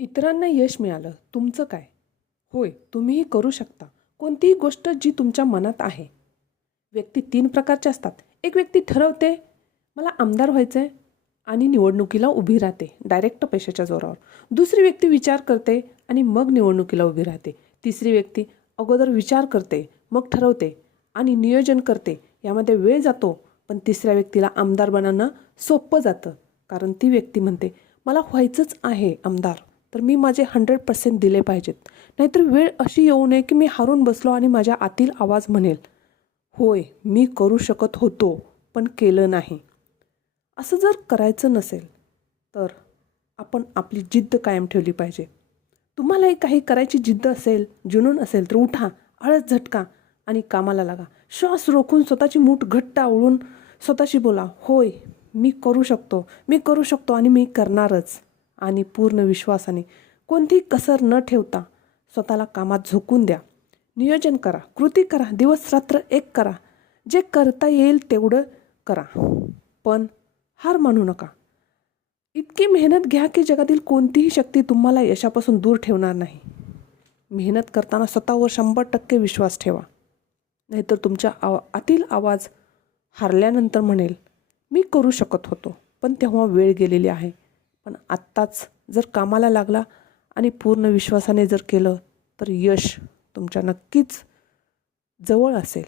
इतरांना यश मिळालं तुमचं काय? होय तुम्हीही करू शकता. कोणतीही गोष्ट जी तुमच्या मनात आहे. व्यक्ती तीन प्रकारच्या असतात. एक व्यक्ती ठरवते मला आमदार व्हायचं आहे आणि निवडणुकीला उभी राहते डायरेक्ट पैशाच्या जोरावर. दुसरी व्यक्ती विचार करते आणि मग निवडणुकीला उभी राहते. तिसरी व्यक्ती अगोदर विचार करते मग ठरवते आणि नियोजन करते. यामध्ये वेळ जातो पण तिसऱ्या व्यक्तीला आमदार बनवणं सोपं जातं. कारण ती व्यक्ती म्हणते मला व्हायचंच आहे आमदार. तर मी माझे हंड्रेड पर्सेंट दिले पाहिजेत. नाहीतर वेळ अशी येऊ नये की मी हारून बसलो आणि माझ्या आतील आवाज म्हणेल होय मी करू शकत होतो पण केलं नाही. असं जर करायचं नसेल तर आपण आपली जिद्द कायम ठेवली पाहिजे. तुम्हालाही काही करायची जिद्द असेल जुनून असेल तर उठा आळस झटका आणि कामाला लागा. श्वास रोखून स्वतःची मूठ घट्ट आवळून स्वतःशी बोला होय मी करू शकतो मी करू शकतो आणि मी करणारच. आणि पूर्ण विश्वासाने. कोणतीही कसर न ठेवता स्वतःला कामात झोकून द्या. नियोजन करा कृती करा दिवस रात्र एक करा. जे करता येईल तेवढं करा. पण हार मानू नका. इतकी मेहनत घ्या की जगातील कोणतीही शक्ती तुम्हाला यशापासून दूर ठेवणार नाही. मेहनत करताना स्वतःवर शंभर टक्के विश्वास ठेवा. नाहीतर तुमच्या आवा आतील आवाज हारल्यानंतर म्हणेल मी करू शकत होतो पण तेव्हा वेळ गेलेली आहे. पण आत्ताच जर कामाला लागला आणि पूर्ण विश्वासाने जर केलं तर यश तुमच्या नक्कीच जवळ असेल.